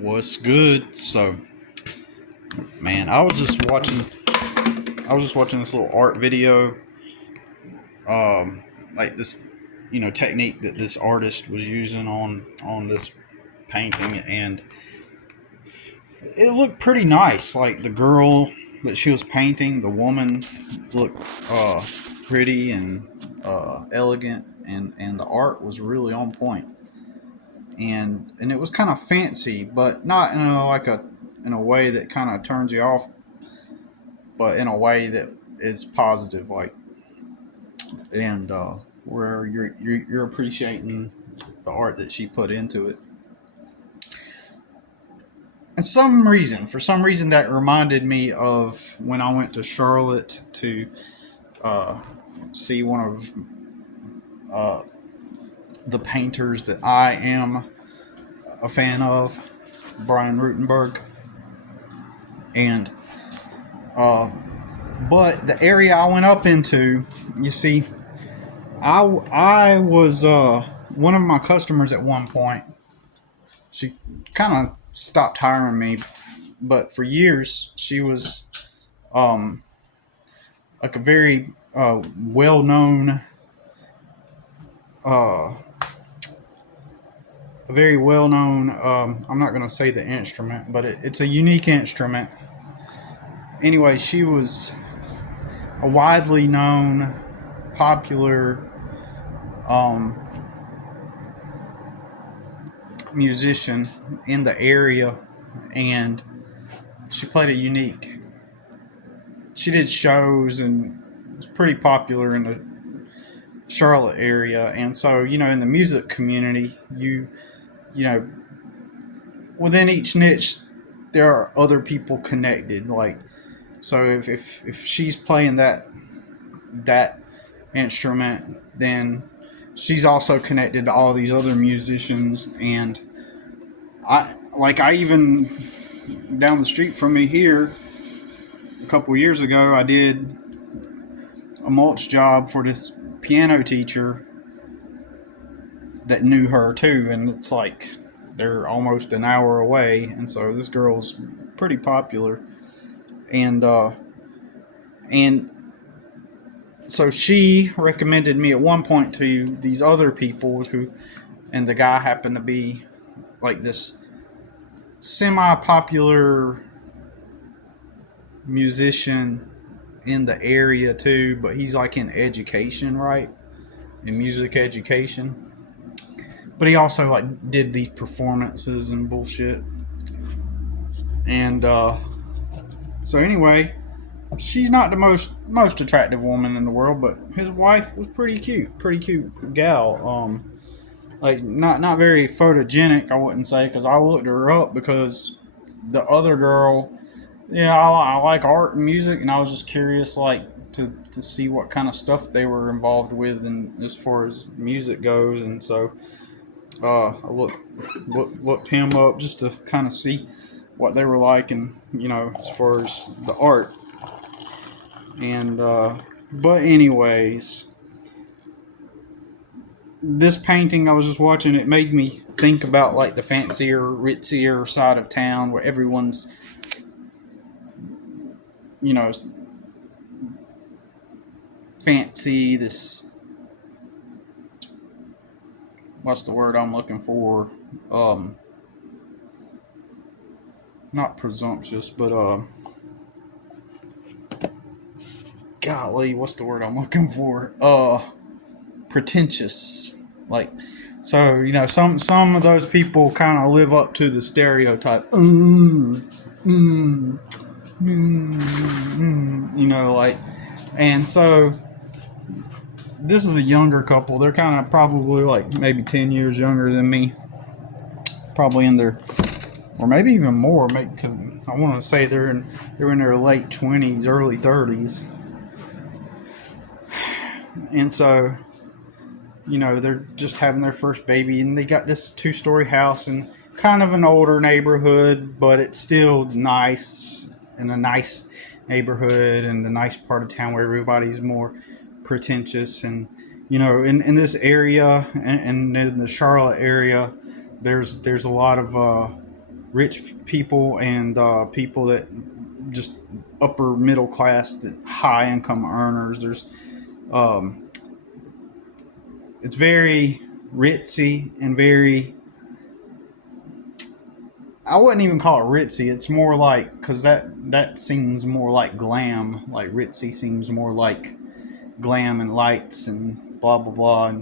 What's good? So, man, I was just watching this little art video, like this, technique that this artist was using on this painting, and it looked pretty nice. Like the girl that she was painting, the woman looked pretty and elegant, and the art was really on point, and it was kind of fancy, but not in a way that kind of turns you off, but in a way that is positive, like, and where you're appreciating the art that she put into it. And for some reason, that reminded me of when I went to Charlotte to uh, see one of uh, the painters that I am a fan of, Brian Rutenberg, and uh, but the area I went up into, you see, I was one of my customers at one point. She kind of stopped hiring me, but for years she was um, like uh, a very well known. I'm not going to say the instrument, but it's a unique instrument. Anyway, she was a widely known, popular um, musician in the area, and she played a unique. She did shows and was pretty popular in the Charlotte area, and so in the music community, you know within each niche there are other people connected. Like, so if she's playing that instrument, then she's also connected to all these other musicians. And I even down the street from me here a couple years ago, I did a mulch job for this piano teacher that knew her too, and it's like they're almost an hour away, and so this girl's pretty popular, and and so she recommended me at one point to these other people who, and the guy happened to be like this semi-popular musician in the area too, but he's like in education, right? In music education. But he also like did these performances and bullshit. And so anyway, she's not the most attractive woman in the world, but his wife was pretty cute gal. Like not very photogenic, I wouldn't say, because I looked her up because the other girl, I like art and music, and I was just curious, like to see what kind of stuff they were involved with, and as far as music goes, and so I looked him up just to kind of see what they were like, and as far as the art, and but anyways, this painting I was just watching, it made me think about like the fancier, ritzier side of town where everyone's, you know, fancy. This, what's the word I'm looking for? Not presumptuous, but golly, what's the word I'm looking for? Pretentious. Like, so some of those people kind of live up to the stereotype. Like, and so this is a younger couple. They're kind of probably like maybe 10 years younger than me, probably in their, or maybe even more, because I want to say they're in their late 20s, early 30s. And so they're just having their first baby, and they got this 2-story house in kind of an older neighborhood, but it's still nice, in a nice neighborhood, and the nice part of town where everybody's more pretentious. And in this area, and in the Charlotte area, there's a lot of rich people and people that just upper middle class, that high income earners. There's it's very ritzy and very, I wouldn't even call it ritzy. It's more like, because that seems more like glam. Like ritzy seems more like glam and lights and blah blah blah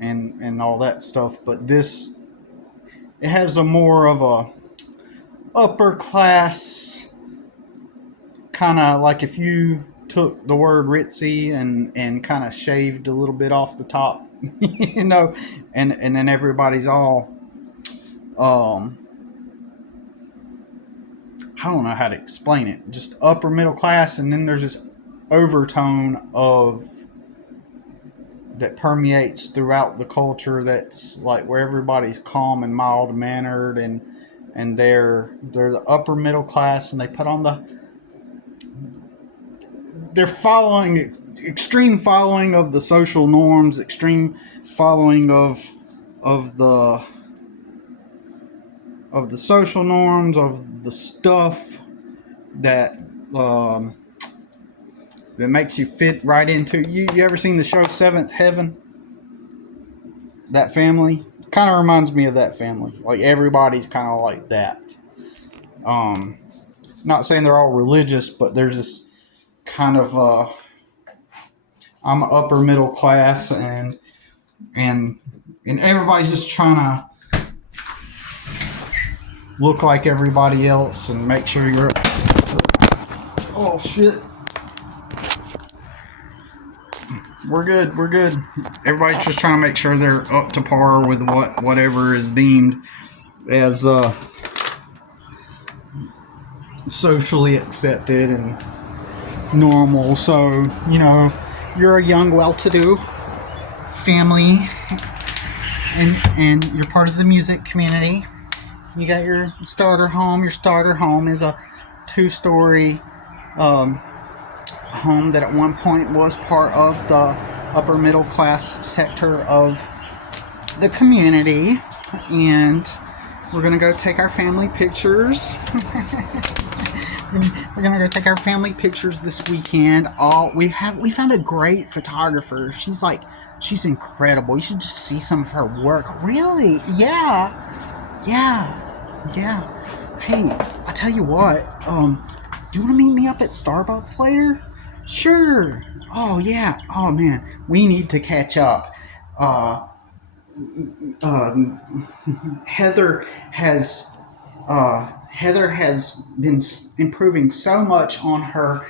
and all that stuff. But this, it has a more of a upper class kind of, like if you took the word ritzy and kind of shaved a little bit off the top, you know, and then everybody's all um I don't know how to explain it. Just upper middle class, and then there's this overtone of that permeates throughout the culture. That's like where everybody's calm and mild mannered, and they're the upper middle class, and they put on they're following extreme following of the social norms, extreme following of the social norms of the stuff that um, that makes you fit right into you. You ever seen the show Seventh Heaven? That family kind of reminds me of that family. Like everybody's kind of like that. Um, Not saying they're all religious, but there's this kind of I'm upper middle class, and everybody's just trying to look like everybody else and make sure you're. Oh shit. We're good. We're good. Everybody's just trying to make sure they're up to par with whatever is deemed as socially accepted and normal. So, you know, you're a young, well-to-do family, and you're part of the music community. You got your starter home. Your starter home is a 2-story home that at one point was part of the upper middle class sector of the community. And we're gonna go take our family pictures. We're gonna go take our family pictures this weekend. We found a great photographer. She's incredible. You should just see some of her work. Really? Yeah. Hey, I tell you what. Do you want to meet me up at Starbucks later? Sure. Oh yeah. Oh man, we need to catch up. Uh, Heather has been improving so much on her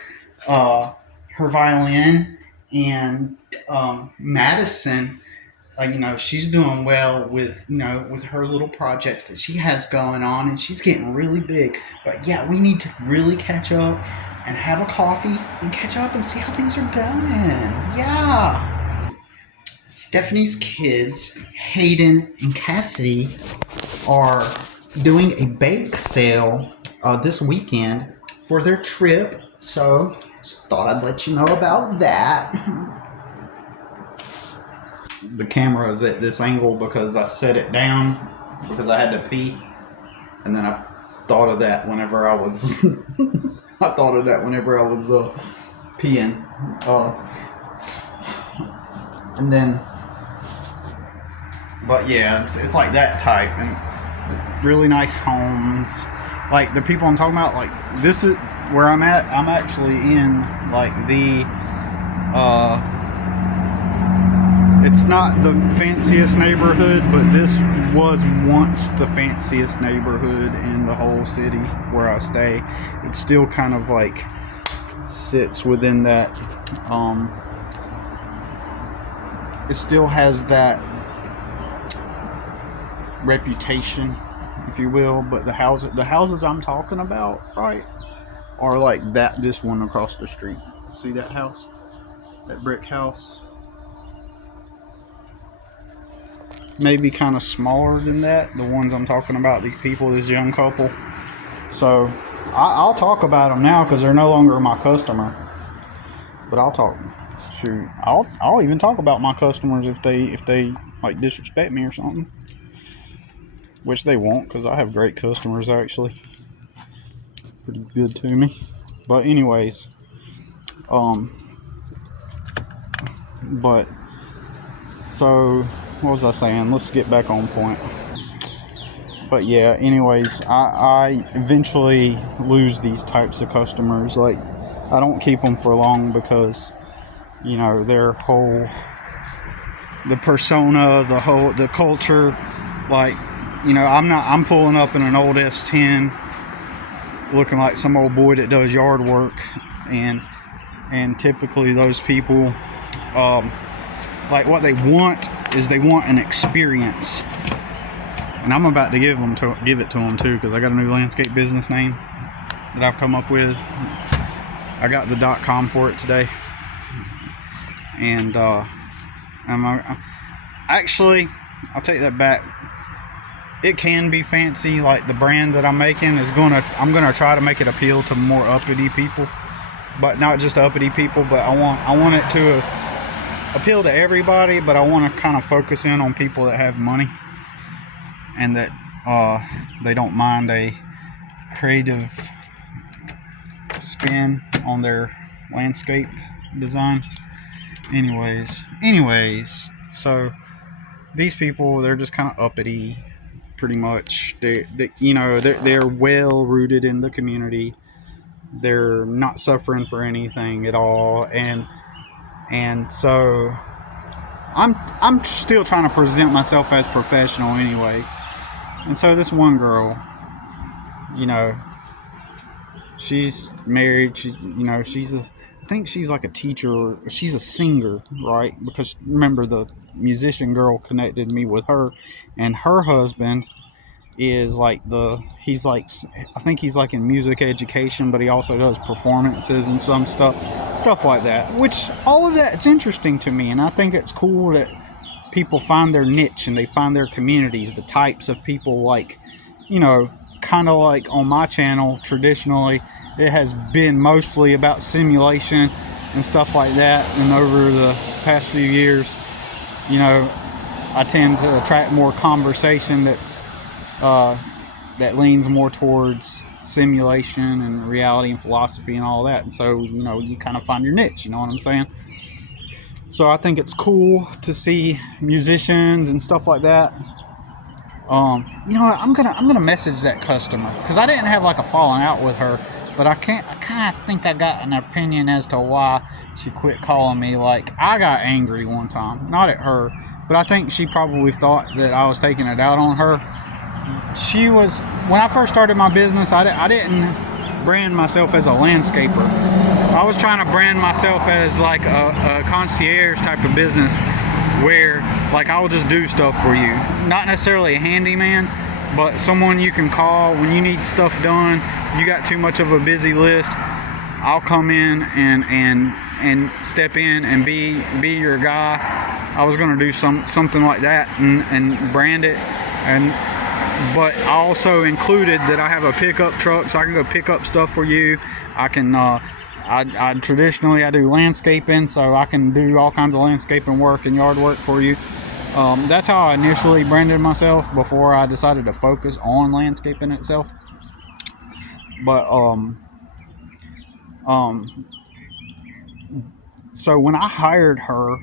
violin, and Madison, she's doing well with with her little projects that she has going on, and she's getting really big. But yeah, we need to really catch up and have a coffee and catch up and see how things are going. Yeah. Stephanie's kids, Hayden and Cassidy, are doing a bake sale this weekend for their trip. So, just thought I'd let you know about that. The camera is at this angle because I set it down because I had to pee, and then I thought of that whenever I was peeing. And then, but yeah, it's like that type, and really nice homes. Like the people I'm talking about, like this is where I'm at. I'm actually in like the it's not the fanciest neighborhood, but this was once the fanciest neighborhood in the whole city where I stay. It still kind of like sits within that it still has that reputation, if you will, but the houses I'm talking about, right, are like that. This one across the street, see that house, that brick house, maybe kind of smaller than that. The ones I'm talking about, these people, this young couple. So I'll talk about them now because they're no longer my customer, but I'll even talk about my customers if they like disrespect me or something. which they won't, because I have great customers actually, pretty good to me. But anyways, but so what was I saying? Let's get back on point. But yeah, anyways, I eventually lose these types of customers. Like, I don't keep them for long because, you know, their whole, the persona, the culture, like, you know, I'm pulling up in an old S10 looking like some old boy that does yard work, and typically those people, like, what they want is they want an experience. And I'm about to give it to them too, because I got a new landscape business name that I've come up with. I got the .com for it today, and actually, I'll take that back. It can be fancy. Like, the brand that I'm making I'm gonna try to make it appeal to more uppity people, but not just uppity people. But I want it to appeal to everybody. But I want to kind of focus in on people that have money, and that they don't mind a creative spin on their landscape design. Anyways, so these people, they're just kind of uppity, pretty much. They're well rooted in the community. They're not suffering for anything at all, and so I'm still trying to present myself as professional anyway. And so this one girl, you know, she's married. I think she's like a teacher, or she's a singer, right? Because remember, the musician girl connected me with her, and her husband is like I think he's like in music education, but he also does performances and some stuff like that. Which, all of that, it's interesting to me, and I think it's cool that people find their niche and they find their communities, the types of people. Like, you know, kind of like on my channel, traditionally, it has been mostly about simulation and stuff like that. And over the past few years, you know, I tend to attract more conversation that leans more towards simulation and reality and philosophy and all that. And so, you know, you kind of find your niche, you know what I'm saying? So I think it's cool to see musicians and stuff like that. You know what? I'm gonna message that customer, because I didn't have like a falling out with her, but I kind of think I got an opinion as to why she quit calling me. Like, I got angry one time, not at her, but I think she probably thought that I was taking it out on her. When I first started my business, I didn't brand myself as a landscaper. I was trying to brand myself as like a concierge type of business, where, like, I will just do stuff for you. Not necessarily a handyman, but someone you can call when you need stuff done. You got too much of a busy list, I'll come in and step in and be your guy. I was going to do something like that and brand it. But I also included that I have a pickup truck, so I can go pick up stuff for you. I can I traditionally do landscaping, so I can do all kinds of landscaping work and yard work for you. That's how I initially branded myself before I decided to focus on landscaping itself. But so when I hired her,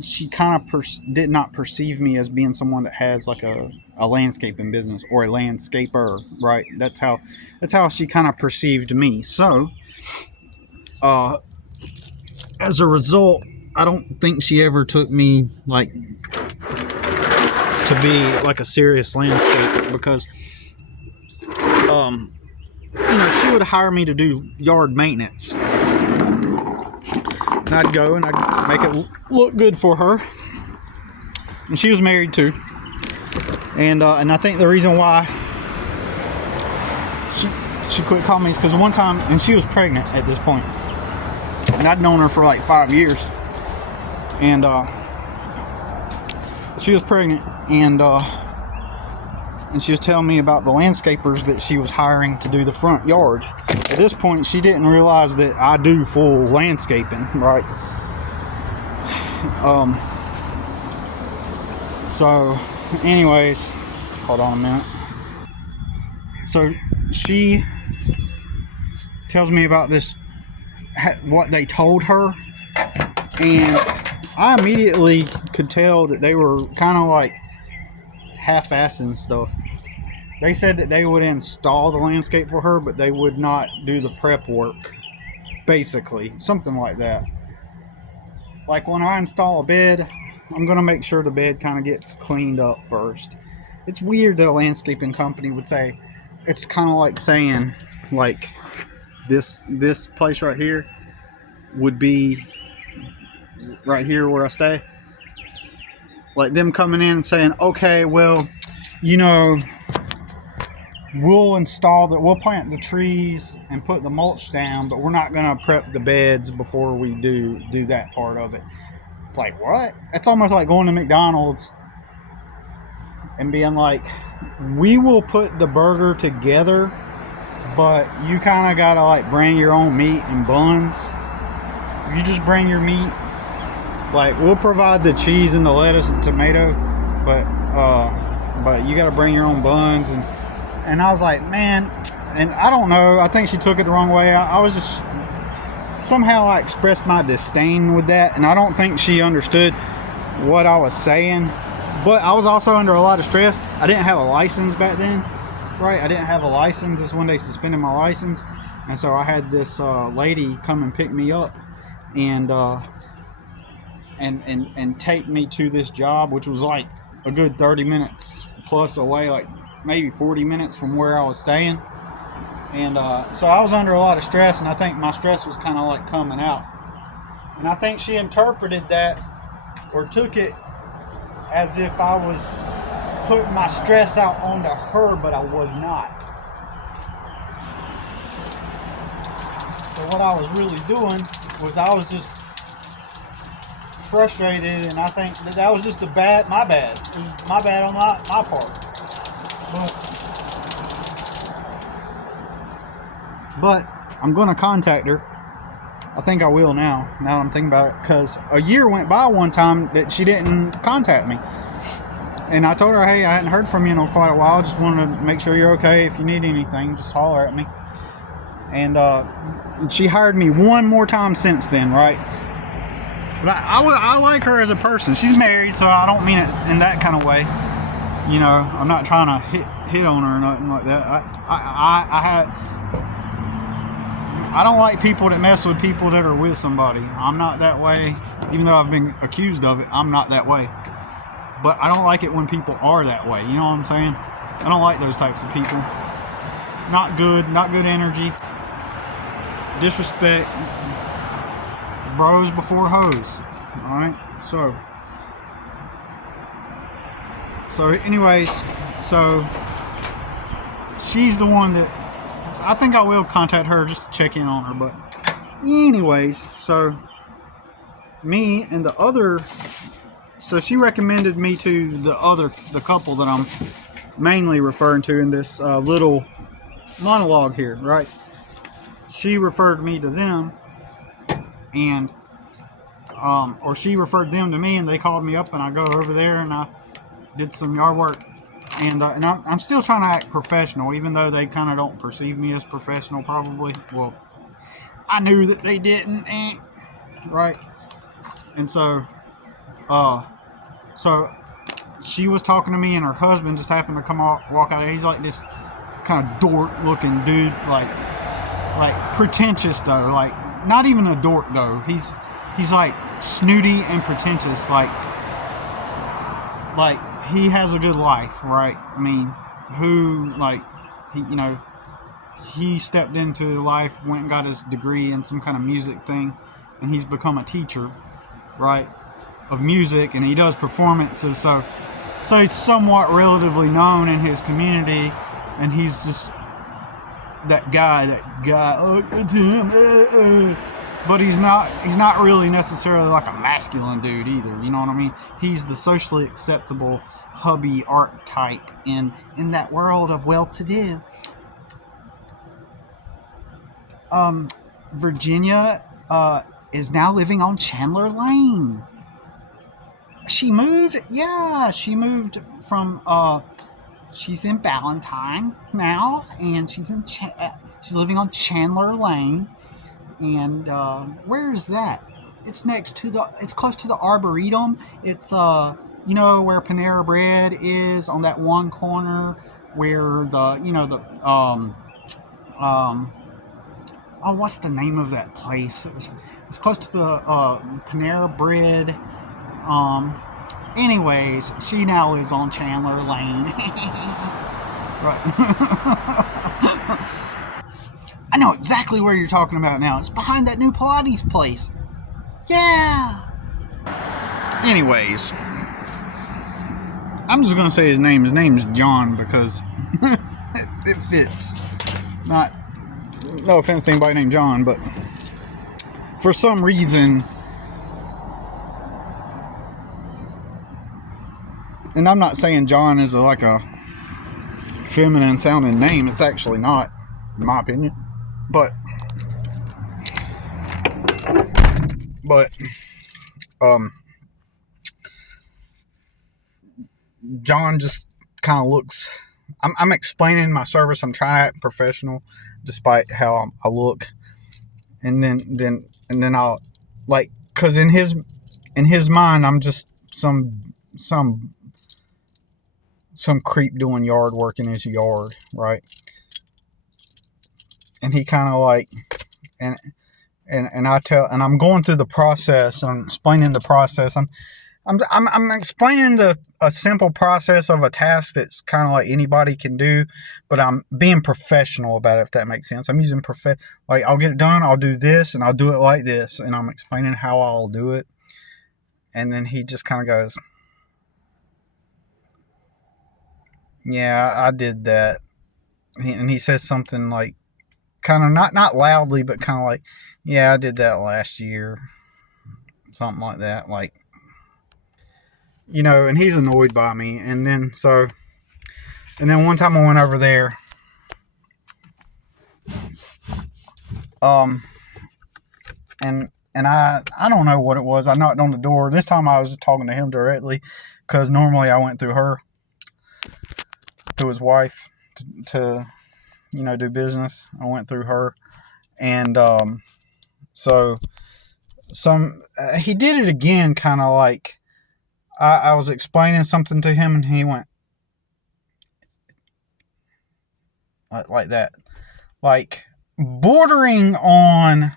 she kind of did not perceive me as being someone that has like a landscaping business or a landscaper, right? That's how she kind of perceived me. So as a result, I don't think she ever took me like to be like a serious landscaper, because she would hire me to do yard maintenance, and I'd go and I'd make it look good for her. And she was married too, and I think the reason why she quit calling me is because one time, and she was pregnant at this point, and I'd known her for like 5 years, and she was pregnant, and she was telling me about the landscapers that she was hiring to do the front yard. At this point, she didn't realize that I do full landscaping, right? So anyways, Hold on a minute. So she tells me about this, what they told her, and I immediately could tell that they were kind of like half-assing stuff. They said that they would install the landscape for her, but they would not do the prep work. Basically, something like that. Like when I install a bed, I'm going to make sure the bed kind of gets cleaned up first. It's weird that a landscaping company would say, it's kind of like saying, like, this place right here would be right here where I stay. Like them coming in and saying, okay, well, you know, we'll plant the trees and put the mulch down, but we're not going to prep the beds before we do that part of it. It's like, what? It's almost like going to McDonald's and being like, we will put the burger together, but you kind of got to like bring your own meat and buns. If you just bring your meat, like we'll provide the cheese and the lettuce and tomato, but you got to bring your own buns. And I was like, man, and I don't know, I think she took it the wrong way. I was just, somehow I expressed my disdain with that, and I don't think she understood what I was saying. But I was also under a lot of stress. I didn't have a license back then, right? I didn't have a license. This one day suspended my license, and so I had this lady come and pick me up and take me to this job, which was like a good 30 minutes plus away, like maybe 40 minutes from where I was staying. And so I was under a lot of stress, and I think my stress was kind of like coming out. And I think she interpreted that or took it as if I was putting my stress out onto her, but I was not. So what I was really doing was I was just frustrated, and I think that was just my bad. It was my bad on my part. But I'm going to contact her. I think I will now that I'm thinking about it, because a year went by one time that she didn't contact me. And I told her, hey, I hadn't heard from you in quite a while. Just wanted to make sure you're okay. If you need anything, just holler at me. And she hired me one more time since then, right? But I like her as a person. She's married, so I don't mean it in that kind of way. You know, I'm not trying to hit on her or nothing like that. I don't like people that mess with people that are with somebody. I'm not that way. Even though I've been accused of it, I'm not that way. But I don't like it when people are that way. You know what I'm saying? I don't like those types of people. Not good energy. Disrespect. Bros before hoes. Alright? So anyways, so she's the one that I think I will contact her just to check in on her. But anyways, so me and the other, so she recommended me to the couple that I'm mainly referring to in this little monologue here, right? She referred me to them, and or she referred them to me, and they called me up, and I go over there and I did some yard work, and I'm still trying to act professional, even though they kind of don't perceive me as professional, probably. Well, I knew that they didn't, right? And so she was talking to me, and her husband just happened to walk out. He's like this kind of dork-looking dude, like pretentious though, like not even a dork though. He's like snooty and pretentious, like he has a good life, right? I mean, he stepped into life, went and got his degree in some kind of music thing, and he's become a teacher, right, of music, and he does performances, so he's somewhat relatively known in his community, and he's just that guy, oh, it's him, but he's not really necessarily like a masculine dude either, you know what I mean? He's the socially acceptable hubby archetype in that world of well-to-do. Virginia is now living on Chandler Lane. She moved? Yeah, she moved from she's in Ballantyne now, and she's living on Chandler Lane. And where is that? It's it's close to the Arboretum. It's you know where Panera Bread is on that one corner where um oh, what's the name of that place? It's close to the Panera Bread. Anyways, she now lives on Chandler Lane. Right. I know exactly where you're talking about now. It's behind that new Pilates place. Yeah. Anyways, I'm just gonna say his name. His name's John because it fits. Not, no offense to anybody named John, but for some reason, and I'm not saying John is like a feminine sounding name. It's actually not, in my opinion. But John just kind of looks. I'm explaining my service. I'm trying to act professional, despite how I look. And then I'll like, cause in his mind, I'm just some creep doing yard work in his yard, right? And he kind of like, and I'm going through the process. I'm explaining the process. I'm explaining a simple process of a task that's kind of like anybody can do, but I'm being professional about it, if that makes sense. I'm using like I'll get it done, I'll do this, and I'll do it like this, and I'm explaining how I'll do it. And then he just kind of goes, "Yeah, I did that." And he says something like, kind of not loudly, but kind of like, "Yeah, I did that last year," something like that, like. You know, and he's annoyed by me. And then one time I went over there. And I don't know what it was. I knocked on the door. This time I was talking to him directly, because normally I went through his wife, to do business. I went through her, and he did it again, kind of like. I was explaining something to him, and he went like that, like bordering on.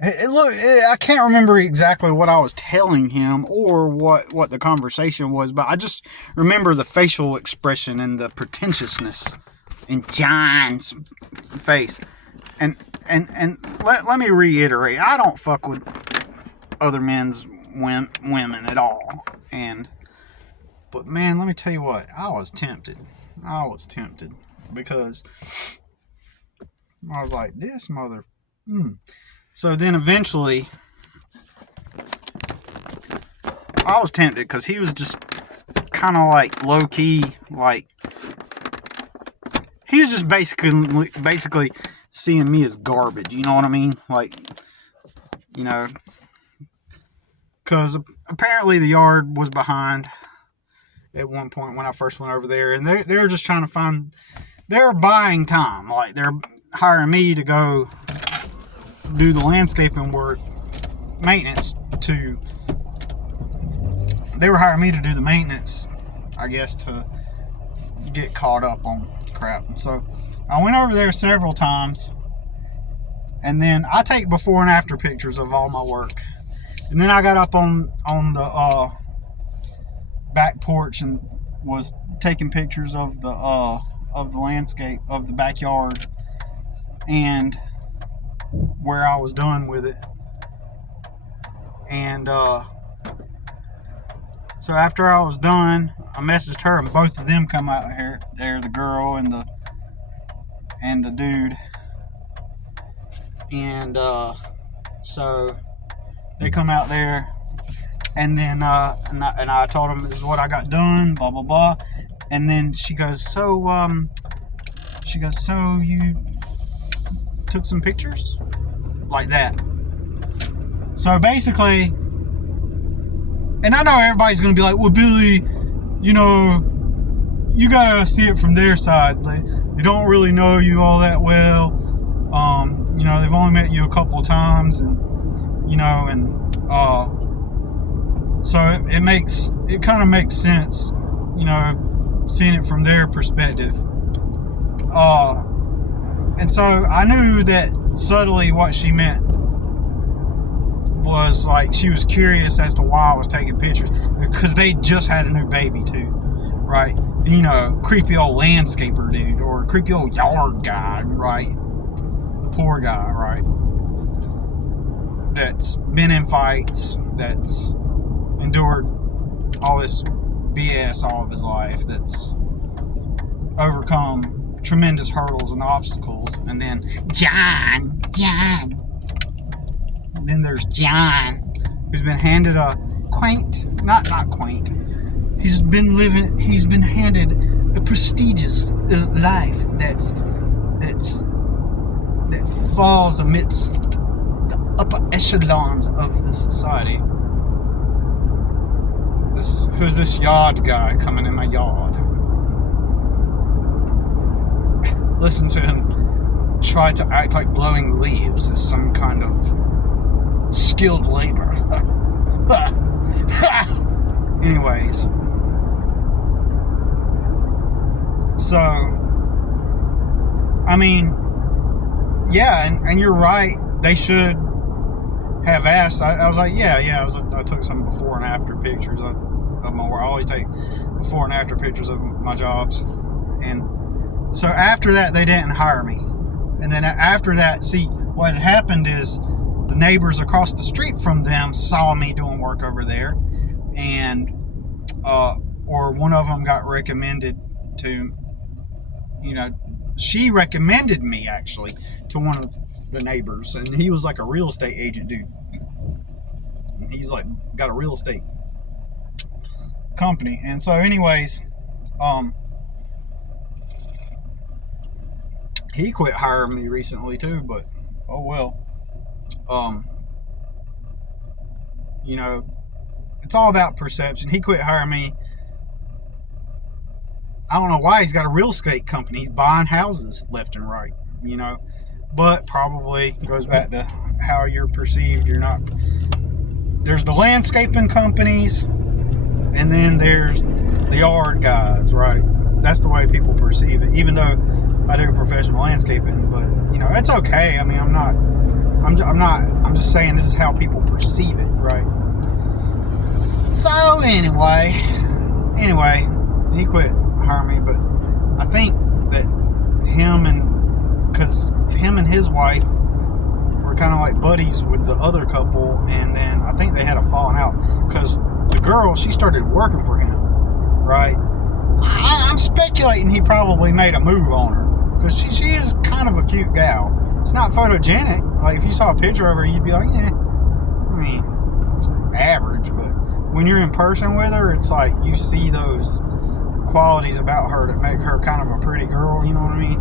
I can't remember exactly what I was telling him or what the conversation was, but I just remember the facial expression and the pretentiousness in John's face. And let me reiterate, I don't fuck with other men's women at all, but man, let me tell you what, I was tempted because I was like, this mother. So then eventually I was tempted, because he was just kind of like low key, like he was just basically seeing me as garbage, you know what I mean? Like, because apparently the yard was behind at one point when I first went over there, and they're just trying to they're buying time. Like, they're hiring me to go do the landscaping work, maintenance they were hiring me to do the maintenance, I guess, to get caught up on crap. So I went over there several times, and then I take before and after pictures of all my work. And then I got up on the back porch and was taking pictures of the landscape of the backyard and where I was done with it. And so after I was done, I messaged her, and both of them come out here. They're the girl and the dude. And so they come out there, and then and I told them this is what I got done, blah blah blah. And then she goes, so you took some pictures? Like that. So basically, and I know everybody's gonna be like, well, Billy, you you gotta see it from their side. They don't really know you all that well. You know, they've only met you a couple of times, and you know, and so it kind of makes sense, you know, seeing it from their perspective. And so I knew that subtly what she meant was like she was curious as to why I was taking pictures, because they just had a new baby too, right? And, you know, creepy old landscaper dude, or creepy old yard guy, right? Poor guy, right? That's been in fights, that's endured all this BS all of his life, that's overcome tremendous hurdles and obstacles. And then John. And then there's John, who's been handed a not quaint. He's been handed a prestigious life that falls amidst the upper echelons of the society. Who's this yard guy coming in my yard? Listen to him try to act like blowing leaves is some kind of skilled labor. Anyways, so I mean, yeah, and you're right. They should have asked. I was like, yeah. I took some before and after pictures of my work. I always take before and after pictures of my jobs, and so after that, they didn't hire me. And then after that, see, what had happened is the neighbors across the street from them saw me doing work over there, and or one of them got recommended to, you know, she recommended me actually to one of the neighbors, and he was like a real estate agent dude. He's like got a real estate company, and so anyways, he quit hiring me recently too, but oh well. You know, it's all about perception. He quit hiring me. I don't know why. He's got a real estate company. He's buying houses left and right, you know, but probably goes back to how you're perceived. You're not. There's the landscaping companies, and then there's the yard guys, right? That's the way people perceive it, even though I do professional landscaping, but you know, it's okay. I mean, I'm just saying this is how people perceive it, right? So anyway, he quit hiring me, but I think that him and his wife were kind of like buddies with the other couple, and then I think they had a falling out because the girl, she started working for him, right? I'm speculating he probably made a move on her, because she is kind of a cute gal. It's not photogenic. Like, if you saw a picture of her, you'd be like, I mean, average. But when you're in person with her, it's like you see those qualities about her that make her kind of a pretty girl. You know what I mean?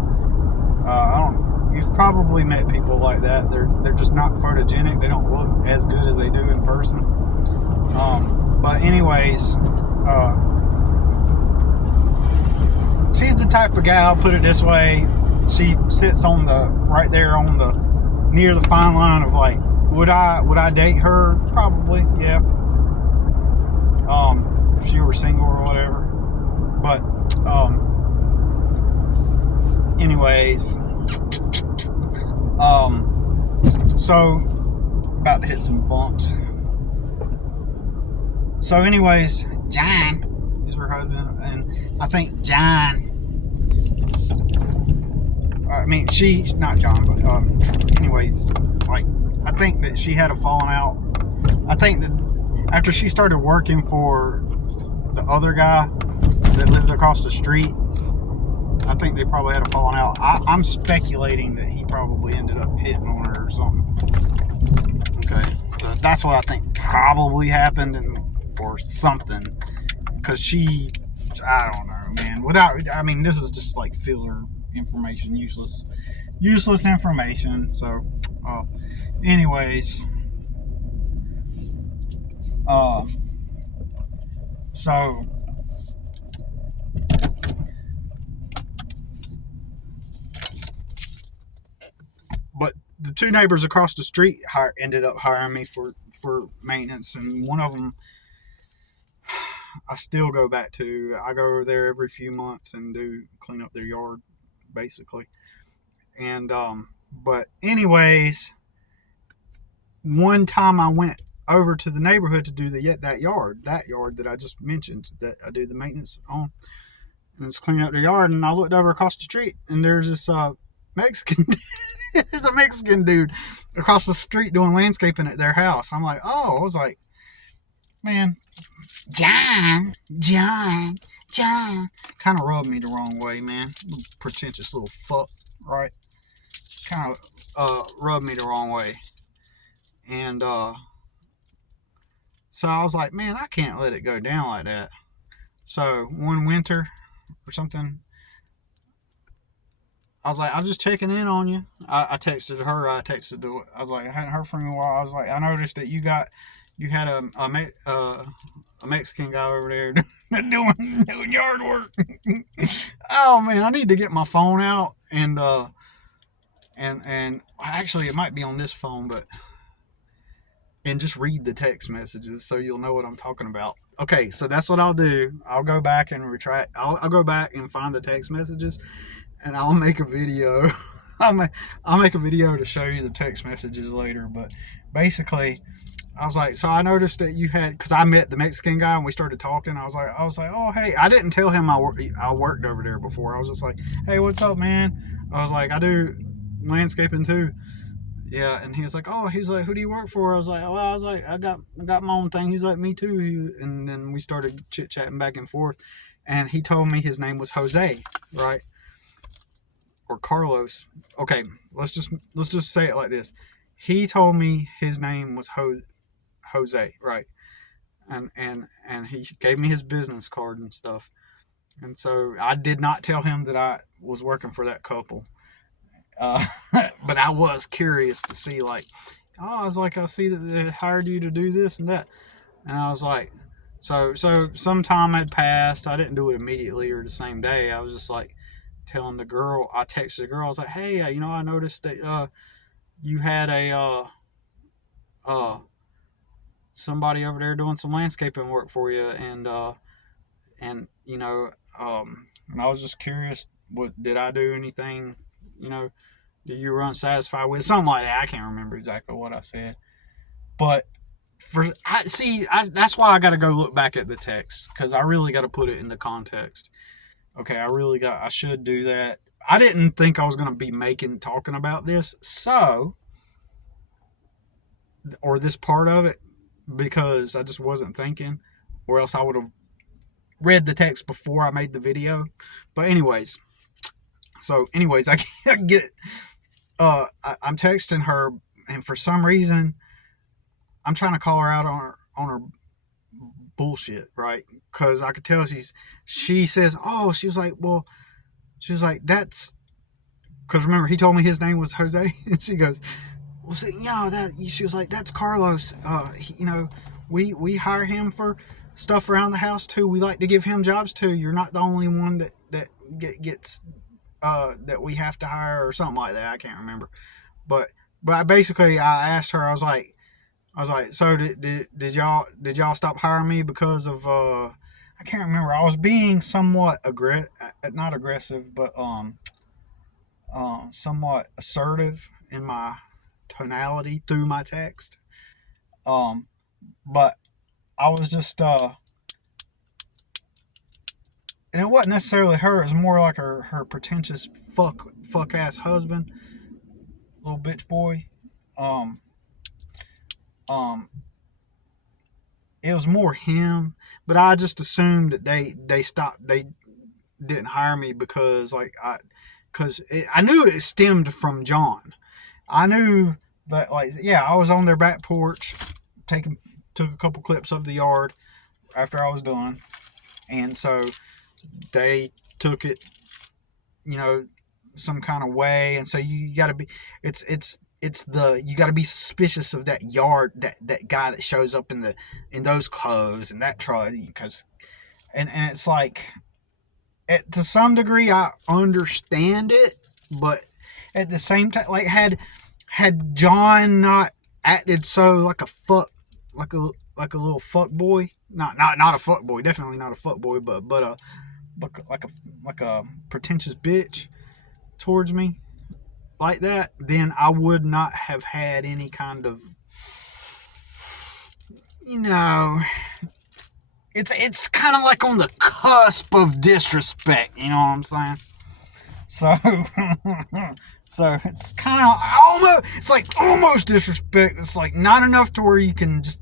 You've probably met people like that. They're just not photogenic. They don't look as good as they do in person. But anyways, she's the type of gal, put it this way, she sits right there near the fine line of like, would I date her? Probably, yeah. If she were single or whatever. But anyways, so about to hit some bumps. So anyways, John is her husband, and I think she's not John, but anyways, like, I think that she had a falling out. I think that after she started working for the other guy that lived across the street, I think they probably had a falling out. I'm speculating that he probably ended up hitting on her or something. Okay, so that's what I think probably happened, or something, because I don't know, man. This is just like filler information, useless information. So anyways, so but the two neighbors across the street ended up hiring me for maintenance, and one of them I still go back to. I go over there every few months and do clean up their yard, basically. And but anyways, one time I went over to the neighborhood to do that yard that I just mentioned that I do the maintenance on, and it's cleaning up their yard. And I looked over across the street, and there's this Mexican. There's a Mexican dude across the street doing landscaping at their house. I'm like, oh, I was like, man, John, kind of rubbed me the wrong way, man. Little pretentious little fuck, right? Kind of rubbed me the wrong way, and so I was like, man, I can't let it go down like that. So one winter or something, I was like, I'm just checking in on you. I texted her. I was like, I hadn't heard from you in a while. I was like, I noticed that you had a Mexican guy over there doing yard work. Oh man, I need to get my phone out and actually it might be on this phone, but and just read the text messages so you'll know what I'm talking about. Okay, so that's what I'll do. I'll go back and retract. I'll go back and find the text messages, and I'll make a video. I'll make a video to show you the text messages later. But basically, I was like, so I noticed that you had, because I met the Mexican guy and we started talking. I was like, oh hey, I didn't tell him I worked over there before. I was just like, hey, what's up, man? I was like, I do landscaping too. Yeah, and he was like, who do you work for? I was like, I got my own thing. He's like, me too. And then we started chit chatting back and forth, and he told me his name was Jose, right? Or Carlos. Okay, let's just say it like this. He told me his name was Jose, right? And he gave me his business card and stuff. And so I did not tell him that I was working for that couple. But I was curious to see, like, I was like, I see that they hired you to do this and that, and I was like, so some time had passed. I didn't do it immediately or the same day. I was just like telling the girl. I texted the girl. I was like, hey, I noticed that you had somebody over there doing some landscaping work for you, and and I was just curious. What did I do anything? That you were unsatisfied with, something like that. I can't remember exactly what I said, but that's why I got to go look back at the text, because I really got to put it into context. Okay, I should do that. I didn't think I was going to be talking about this, or this part of it, because I just wasn't thinking, or else I would have read the text before I made the video. But anyways, I can't get. I'm texting her, and for some reason, I'm trying to call her out on her bullshit, right? Because I could tell she says, she was like, that's, because remember, he told me his name was Jose, and she goes, well, see, she was like, that's Carlos. We hire him for stuff around the house too. We like to give him jobs too. You're not the only one that gets that we have to hire, or something like that. I can't remember, but basically I asked her. I was like, so did y'all stop hiring me because of I can't remember. I was being somewhat not aggressive, but somewhat assertive in my tonality through my text. But I was just and it wasn't necessarily her. It was more like her pretentious fuck ass husband, little bitch boy. It was more him, but I just assumed that they stopped. They didn't hire me because I knew it stemmed from John. I knew that, I was on their back porch took a couple clips of the yard after I was done, and so they took it, some kind of way, and so you got to be. You got to be suspicious of that yard, that guy that shows up in those clothes and that truck, because, and it's like, to some degree I understand it, but at the same time, Had John not acted so like a fuck, like a little fuck boy, not a fuck boy, definitely not a fuck boy, but like a pretentious bitch towards me like that, then I would not have had any kind of, you know, it's kind of like on the cusp of disrespect. You know what I'm saying? So, so it's kind of almost, it's like almost disrespect. It's like not enough to where you can just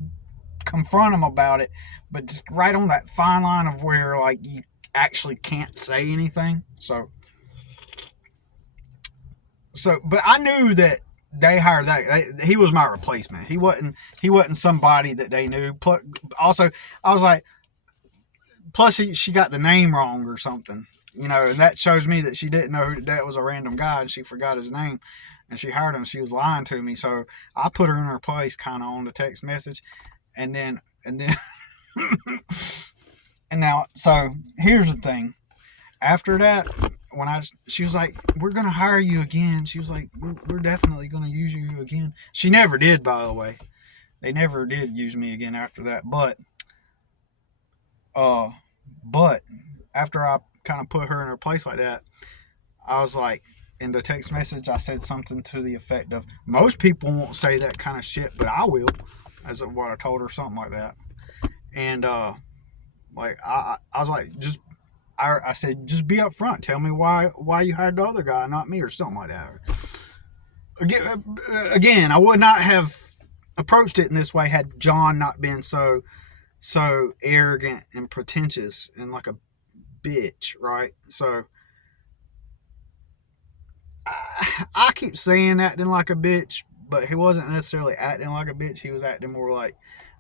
confront them about it, but just right on that fine line of where like you actually can't say anything. But I knew that they hired that. He was my replacement. He wasn't somebody that they knew. Also, I was like, plus she got the name wrong or something, you know, and that shows me that she didn't know that was a random guy and she forgot his name, and she hired him. She was lying to me, so I put her in her place, kind of on the text message, and then and now, so here's the thing. After that, she was like, "We're gonna hire you again." She was like, "We're definitely gonna use you again." She never did, by the way. They never did use me again after that. Uh, but after I kind of put her in her place like that, I was like, in the text message, I said something to the effect of, "Most people won't say that kind of shit, but I will." As what I told her, something like that. And like I was like, I said, just be upfront. Tell me why you hired the other guy, not me, or something like that. Again, I would not have approached it in this way had John not been so arrogant and pretentious and like a bitch, right? So I keep saying acting like a bitch, but he wasn't necessarily acting like a bitch. He was acting more like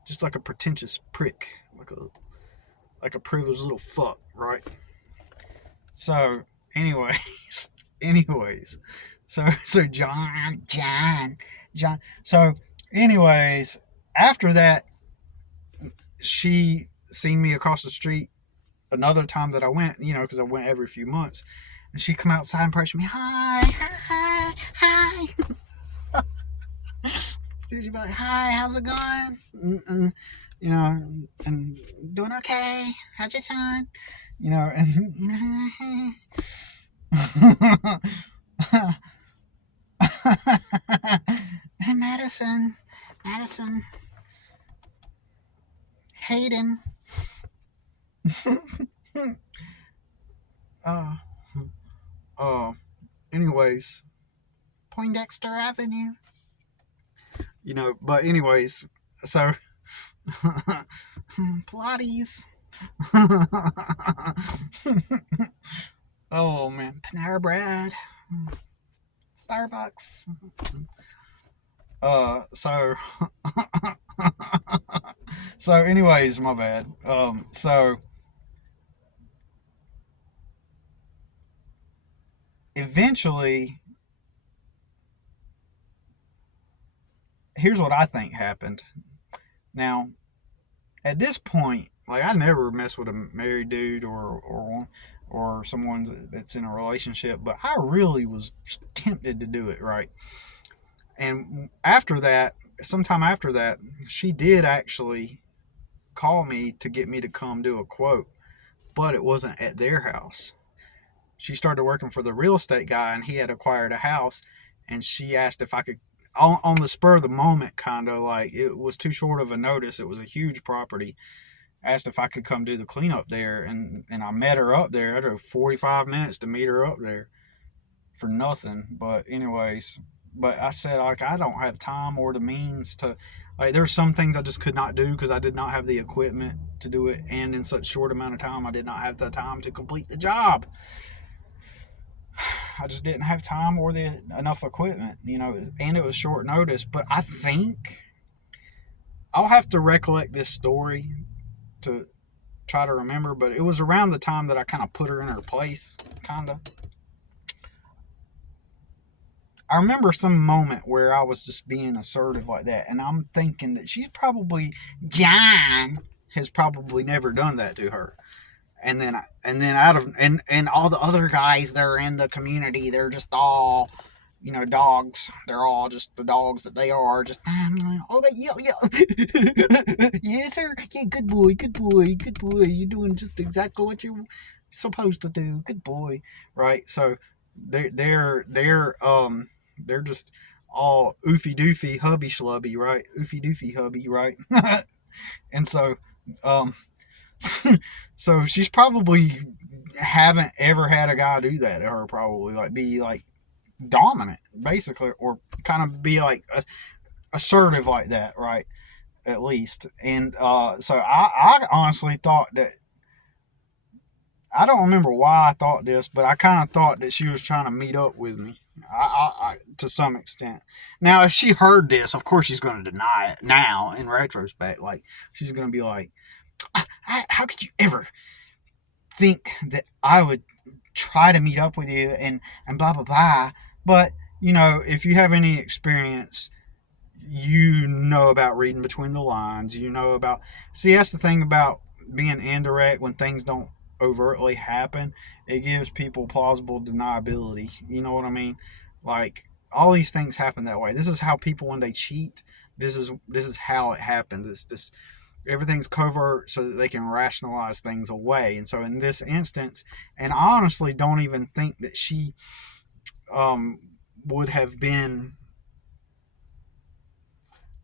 just like a pretentious prick, like a privileged little fuck, right? So, anyways, anyways, so John. So, anyways, after that, she seen me across the street another time that I went, you know, because I went every few months, and she come outside and approached me, hi. She'd be like, hi, how's it going? You know, and doing okay. How's your son? You know, and Madison, Hayden. uh, uh, anyways, Poindexter Avenue. You know, but anyways, so Pilates. Oh man, Panera Bread, Starbucks. So so anyways, my bad. So eventually, here's what I think happened. Now, at this point, like I never mess with a married dude or someone that's in a relationship, but I really was tempted to do it, right? And after that, sometime after that, she did actually call me to get me to come do a quote, but it wasn't at their house. She started working for the real estate guy, and he had acquired a house, and she asked if I could, on the spur of the moment, kind of like it was too short of a notice. It was a huge property. Asked if I could come do the cleanup there, and I met her up there. I drove 45 minutes to meet her up there for nothing. But anyways, but I said like I don't have time or the means to, like there's some things I just could not do because I did not have the equipment to do it, and in such short amount of time I did not have the time to complete the job. I just didn't have time or the enough equipment, you know, and it was short notice. But I think I'll have to recollect this story to try to remember, but it was around the time that I kind of put her in her place, kind of. I remember some moment where I was just being assertive like that, and I'm thinking that John has probably never done that to her. And then out of and all the other guys that are in the community, they're just all, dogs. They're all just the dogs that they are. Just, oh, yeah, yeah. Yes, sir. Yeah, good boy, good boy, good boy. You're doing just exactly what you're supposed to do. Good boy, right? So they're just all oofy doofy, hubby schlubby, right? Oofy doofy hubby, right? And so, um, so she's probably haven't ever had a guy do that to her. Probably like be like dominant, basically, or kind of be like assertive like that, right? At least. And so I honestly thought that I don't remember why I thought this, but I kind of thought that she was trying to meet up with me. To some extent. Now, if she heard this, of course she's going to deny it. Now, in retrospect, like she's going to be like, "How could you ever think that I would try to meet up with you and blah blah blah?" But if you have any experience, you know about reading between the lines. You know about. See, that's the thing about being indirect when things don't overtly happen. It gives people plausible deniability. You know what I mean? Like all these things happen that way. This is how people when they cheat. This is how it happens. It's just everything's covert so that they can rationalize things away. And so in this instance, and I honestly don't even think that she um, would have been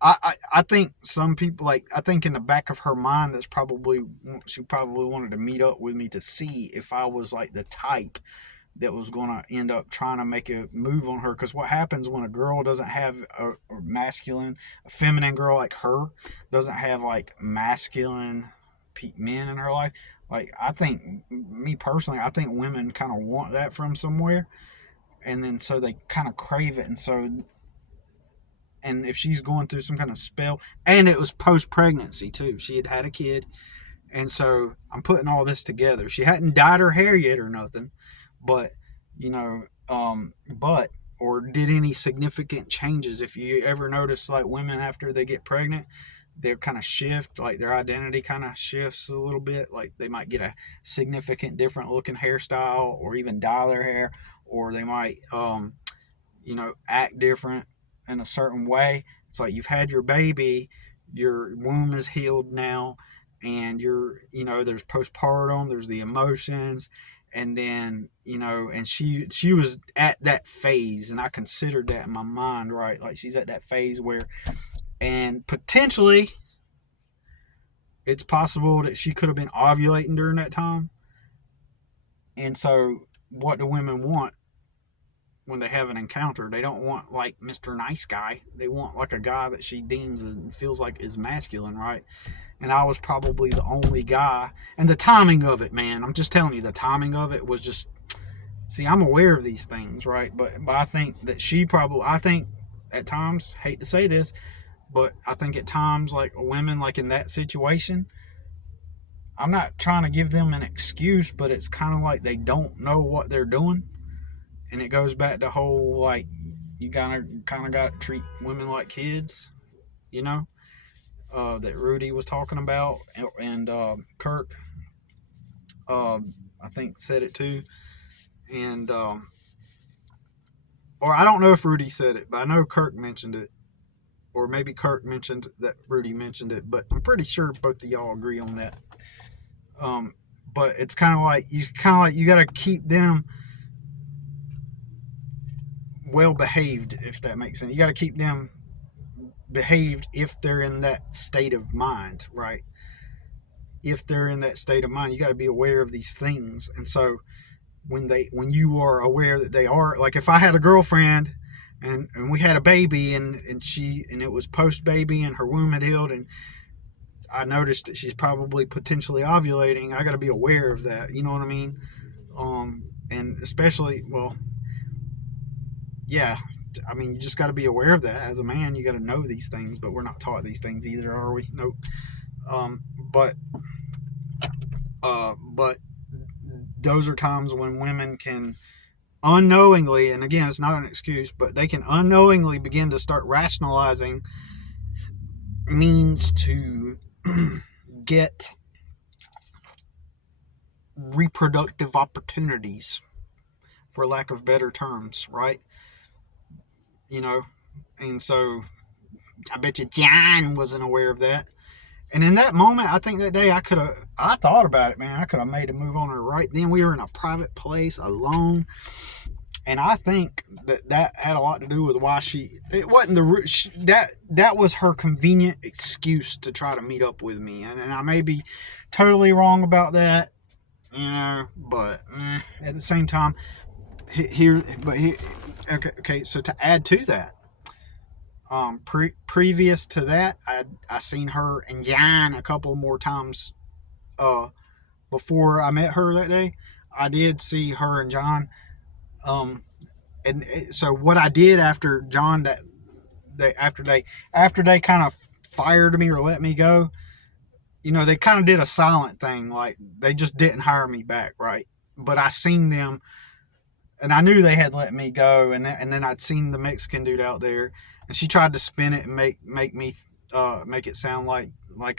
I think some people like I think in the back of her mind that's probably she probably wanted to meet up with me to see if I was like the type that was going to end up trying to make a move on her because what happens when a girl doesn't have a masculine a feminine girl like her doesn't have like masculine men in her life like I think me personally I think women kind of want that from somewhere and then so they kind of crave it and so and if she's going through some kind of spell, and it was post pregnancy too, she had had a kid, and so I'm putting all this together. She hadn't dyed her hair yet or nothing, but but or did any significant changes. If you ever notice, like women after they get pregnant, they kind of shift, like their identity kind of shifts a little bit. Like they might get a significant different looking hairstyle, or even dye their hair, or they might act different in a certain way. It's like you've had your baby, your womb is healed now, and there's postpartum, there's the emotions, and then and she was at that phase, and I considered that in my mind, right? Like she's at that phase where, and potentially, it's possible that she could have been ovulating during that time, and so what do women want? When they have an encounter. They don't want like Mr. Nice Guy. They want like a guy that she deems and feels like is masculine, right? And I was probably the only guy. And the timing of it, man, I'm just telling you, the timing of it was just. See, I'm aware of these things, right? But I think that she probably. I think at times, hate to say this, but I think at times like women like in that situation. I'm not trying to give them an excuse, but it's kind of like they don't know what they're doing and it goes back to whole like you kind of got to treat women like kids, you know, that Rudy was talking about, and Kirk, I think said it too, and or I don't know if Rudy said it, but I know Kirk mentioned it, or maybe Kirk mentioned that Rudy mentioned it, but I'm pretty sure both of y'all agree on that. Um, but it's kind of like you got to keep them well behaved, if that makes sense. You got to keep them behaved if they're in that state of mind, right? If they're in that state of mind, you got to be aware of these things. And so when you are aware that they are, like if I had a girlfriend and we had a baby and it was post baby and her womb had healed and I noticed that she's probably potentially ovulating, I got to be aware of that. You know what I mean? And especially, well, yeah, I mean, you just got to be aware of that as a man. You got to know these things, but we're not taught these things either, are we? Nope. But but those are times when women can unknowingly, and again, it's not an excuse, but they can unknowingly begin to start rationalizing means to get reproductive opportunities, for lack of better terms, right? you know, and so I bet you John wasn't aware of that. And in that moment, I think that day I thought about it, man. I could have made a move on her right then. We were in a private place alone. And I think that had a lot to do with why it wasn't that was her convenient excuse to try to meet up with me. And I may be totally wrong about that, but at the same time, okay, so to add to that, previous to that, I seen her and John a couple more times before I met her that day. I did see her and John. And so what I did after John after they kind of fired me or let me go, they kind of did a silent thing, like they just didn't hire me back, right? But I seen them, and I knew they had let me go, and then I'd seen the Mexican dude out there, and she tried to spin it and make me make it sound like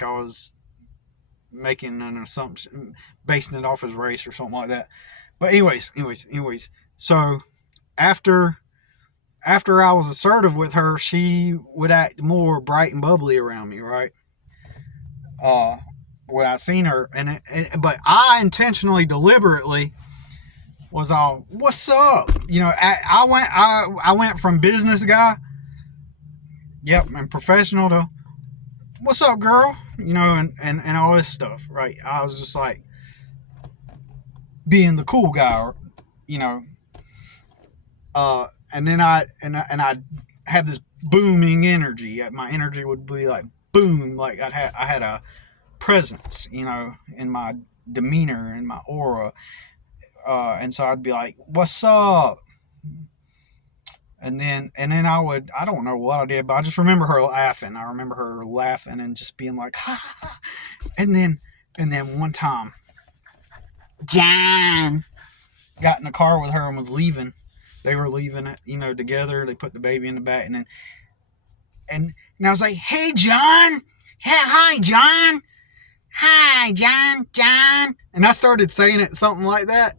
I was making an assumption, basing it off his race or something like that. But anyways, so after I was assertive with her, she would act more bright and bubbly around me, right? When I seen her, but I intentionally, deliberately was all, "What's up?" I went from business guy, yep, and professional to, "What's up, girl?" And all this stuff, right? I was just like being the cool guy, and then I have this booming energy. My energy would be like boom, like I had a presence, in my demeanor, in my aura, and so I'd be like, "What's up?" And then I don't know what I did, but I just remember her laughing. I remember her laughing and just being like, "Ha, ha, ha." And then one time, John got in the car with her and was leaving. They were leaving it, together. They put the baby in the back, and I was like, "Hey, John. Hey, hi, John. Hi, John." And I started saying it something like that.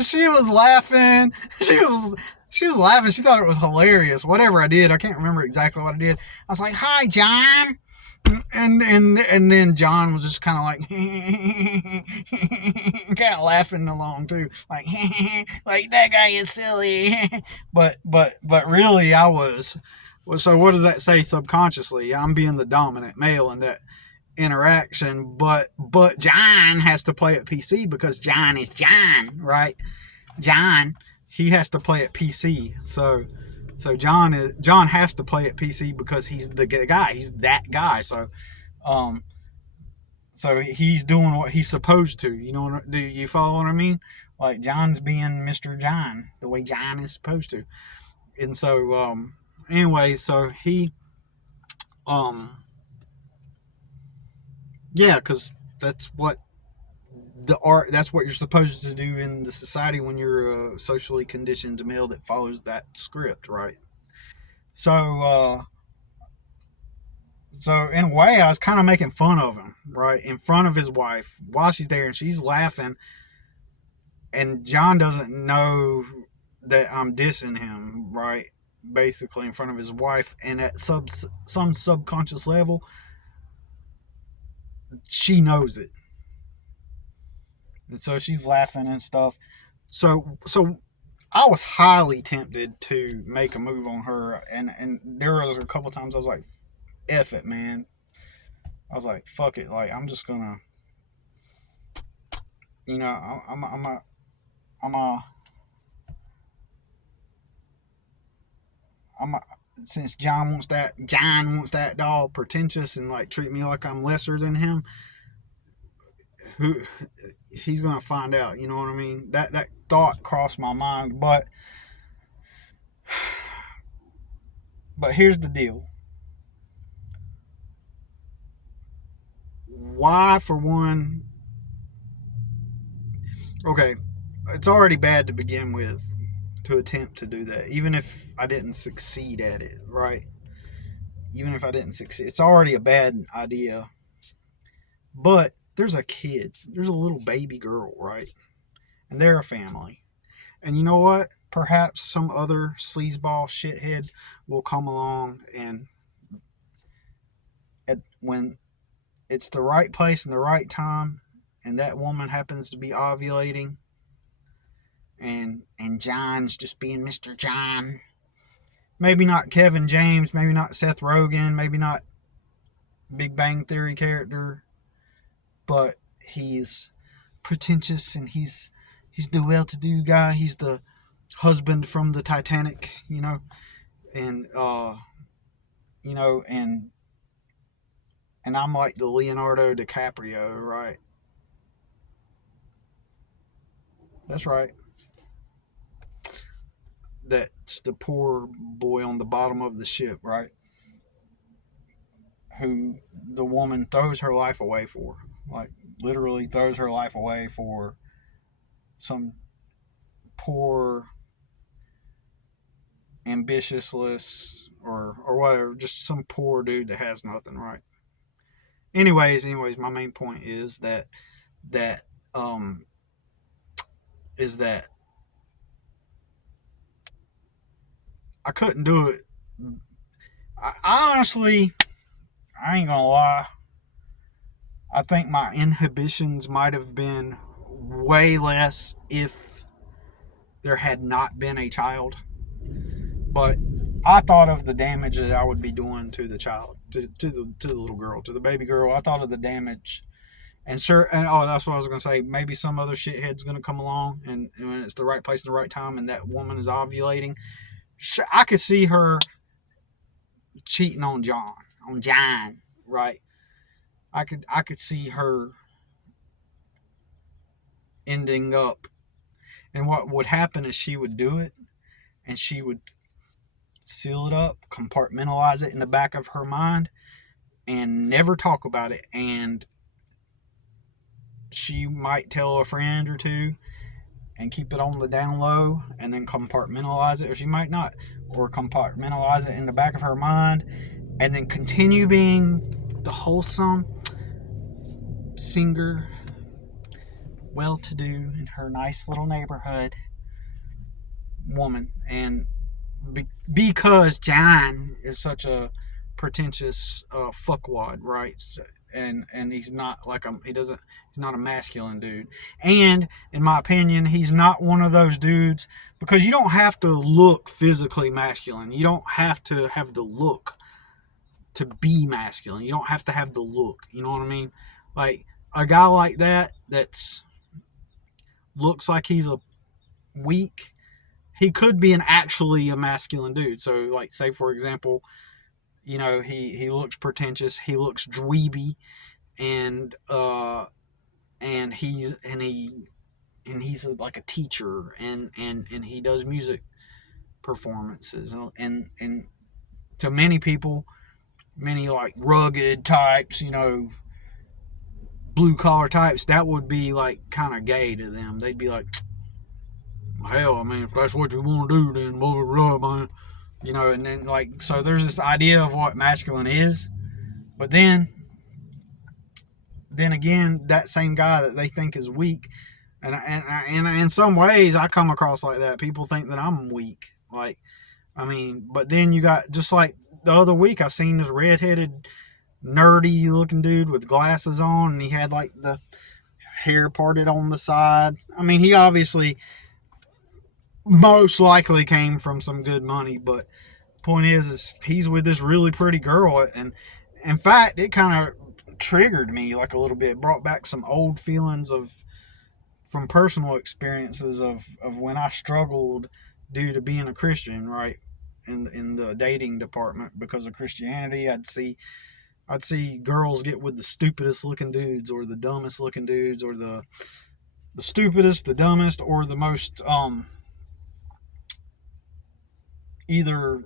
She was laughing. She was laughing. She thought it was hilarious. Whatever I did, I can't remember exactly what I did. I was like, "Hi, John." And then John was just kind of like kind of laughing along too, like like that guy is silly. but really I was. So what does that say subconsciously? I'm being the dominant male in that interaction, but John has to play at PC because John is John, right? John, he has to play at PC. So John has to play at PC because he's the guy. He's that guy. So he's doing what he's supposed to. Do you follow what I mean? Like John's being Mr. John, the way John is supposed to. And so anyway, so he yeah, because that's what that's what you're supposed to do in the society when you're a socially conditioned male that follows that script, right? So in a way, I was kind of making fun of him, right, in front of his wife while she's there, and she's laughing, and John doesn't know that I'm dissing him, right? Basically, in front of his wife, and at some subconscious level, she knows it, and so she's laughing and stuff. So I was highly tempted to make a move on her, and there was a couple times I was like, "F it, man." I was like, "Fuck it." Like, I'm just gonna, since John wants that dog pretentious and like treat me like I'm lesser than him, who he's gonna find out. You know what I mean? That thought crossed my mind, but here's the deal. Why, for one, okay, it's already bad to begin with to attempt to do that, even if I didn't succeed at it, right? Even if I didn't succeed, it's already a bad idea. But there's a kid, there's a little baby girl, right? And they're a family. And you know what? perhaps some other sleazeball shithead will come along and when it's the right place and the right time, and that woman happens to be ovulating, and John's just being Mr. John. Maybe not Kevin James, maybe not Seth Rogen, maybe not Big Bang Theory character, but he's pretentious and he's the well-to-do guy. He's the husband from the Titanic, and and I'm like the Leonardo DiCaprio, right? That's right. That's the poor boy on the bottom of the ship, right? Who the woman throws her life away for. Like, literally throws her life away for some poor, ambitiousless, or whatever, just some poor dude that has nothing, right? Anyways, my main point is that um is that I couldn't do it. I honestly, I ain't gonna lie. I think my inhibitions might have been way less if there had not been a child. But I thought of the damage that I would be doing to the child, to the little girl, to the baby girl. I thought of the damage. And sure, and that's what I was gonna say. Maybe some other shithead's gonna come along, and when it's the right place and the right time, and that woman is ovulating, I could see her cheating on John, right? I could see her ending up, and what would happen is she would do it, and she would seal it up, compartmentalize it in the back of her mind, and never talk about it. And she might tell a friend or two and keep it on the down low and then compartmentalize it, or she might not, or compartmentalize it in the back of her mind and then continue being the wholesome singer, well-to-do in her nice little neighborhood woman. And because John is such a pretentious fuckwad, right? And he's not like he's not a masculine dude. And in my opinion, he's not one of those dudes, because you don't have to look physically masculine. You don't have to have the look to be masculine. You don't have to have the look. You know what I mean? Like a guy like that's looks like he's a weak. He could be actually a masculine dude. So, like, say for example, he looks pretentious, he looks dweeby, and he's like a teacher, and he does music performances, and to many people, many like rugged types, blue collar types, that would be like kind of gay to them. They'd be like, hell, I mean, if that's what you want to do, then blah, blah, blah, man. And then, like, so there's this idea of what masculine is, but then again, that same guy that they think is weak, and in some ways, I come across like that. People think that I'm weak, like, I mean, but then you got, just like the other week, I seen this redheaded, nerdy looking dude with glasses on, and he had like the hair parted on the side. I mean, he obviously most likely came from some good money, but point is he's with this really pretty girl, and in fact, it kind of triggered me like a little bit, brought back some old feelings from personal experiences of when I struggled due to being a Christian, right, in the dating department. Because of Christianity, I'd see girls get with the stupidest looking dudes, or the dumbest looking dudes, or the stupidest, the dumbest, or the most either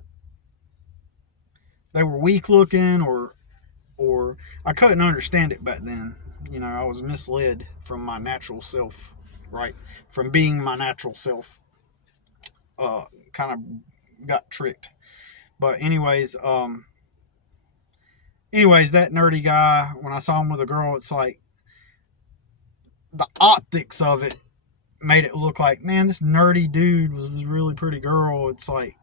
they were weak looking, or I couldn't understand it back then. I was misled from my natural self, right? From being my natural self. Kind of got tricked. But anyways, that nerdy guy, when I saw him with a girl, it's like the optics of it made it look like, man, this nerdy dude was this really pretty girl. It's like,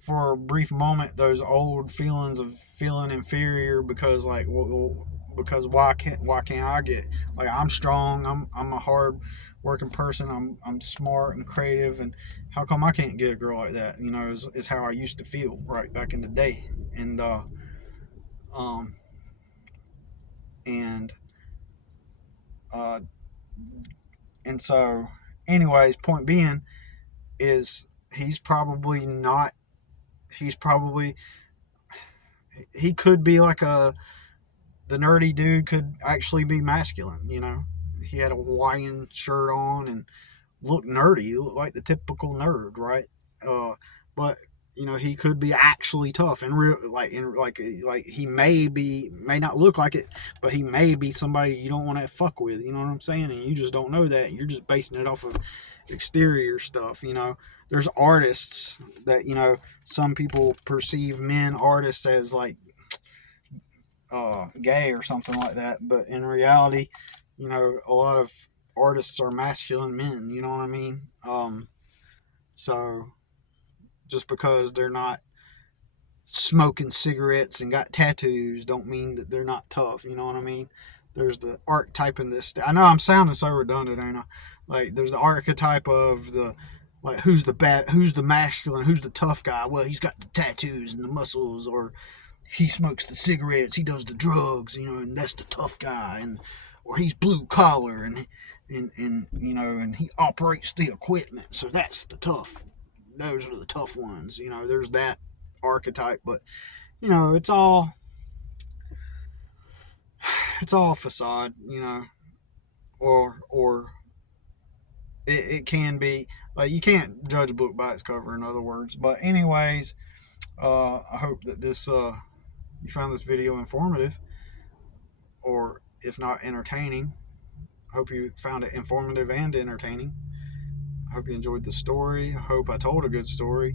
for a brief moment, those old feelings of feeling inferior because, like, well, because why can't I get, like, I'm strong, I'm a hard working person, I'm smart and creative, and how come I can't get a girl like that? You know, is how I used to feel right back in the day. And um and uh and so, anyways, point being is he's probably not he's probably he could be like the nerdy dude could actually be masculine. You know, he had a Hawaiian shirt on and looked nerdy. He looked like the typical nerd, right? But you know, he could be actually tough and real, like he may not look like it, but he may be somebody you don't want to fuck with. You know what I'm saying? And you just don't know that. You're just basing it off of exterior stuff. You know, there's artists that, you know, some people perceive men artists as like gay or something like that, but in reality, you know, a lot of artists are masculine men. You know what I mean? So just because they're not smoking cigarettes and got tattoos don't mean that they're not tough. You know what I mean? There's the archetype in this. I know I'm sounding so redundant, ain't I? Like, there's the archetype of the, like, who's the masculine, who's the tough guy? Well, he's got the tattoos and the muscles, or he smokes the cigarettes, he does the drugs, you know, and that's the tough guy. And or he's blue collar and you know, and he operates the equipment, so that's the tough. Those are the tough ones. You know, there's that archetype, but you know, it's all facade. You know, or it can be, like, you can't judge a book by its cover, in other words. But anyways, I hope that this you found this video informative, or if not entertaining. I hope you found it informative and entertaining. I hope you enjoyed the story. I hope I told a good story.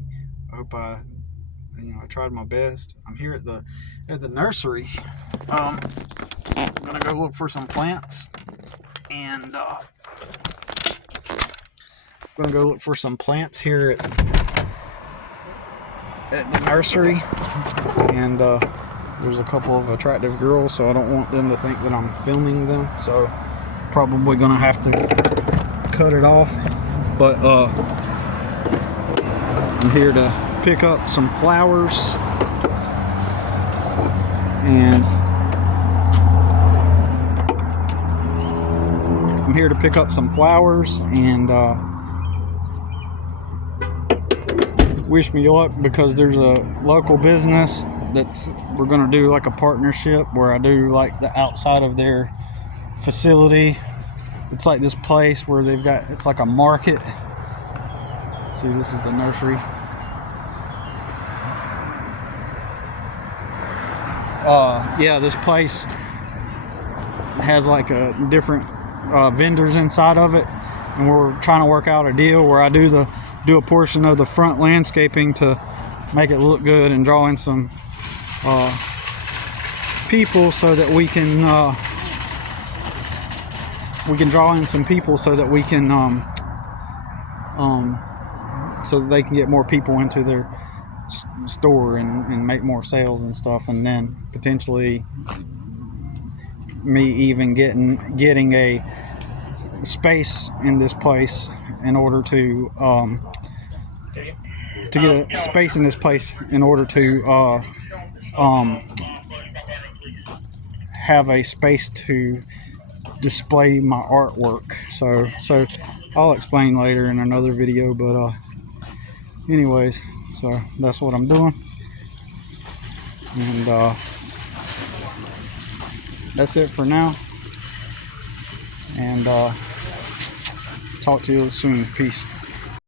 I hope I tried my best. I'm here at the nursery. I'm gonna go look for some plants, and I'm gonna go look for some plants here at the nursery. And there's a couple of attractive girls, so I don't want them to think that I'm filming them. So probably gonna have to cut it off. But I'm here to pick up some flowers, and wish me luck, because there's a local business we're gonna do like a partnership where I do like the outside of their facility. It's like this place where it's like a market. See, this is the nursery. Yeah, this place has like a different vendors inside of it, and we're trying to work out a deal where I do a portion of the front landscaping to make it look good and draw in some people so that we can draw in some people so that we can so that they can get more people into their store and make more sales and stuff, and then potentially me even getting a space in this place in order to get a space in this place in order to have a space to display my artwork. So I'll explain later in another video, but anyways, so that's what I'm doing, and that's it for now, and talk to you soon. Peace.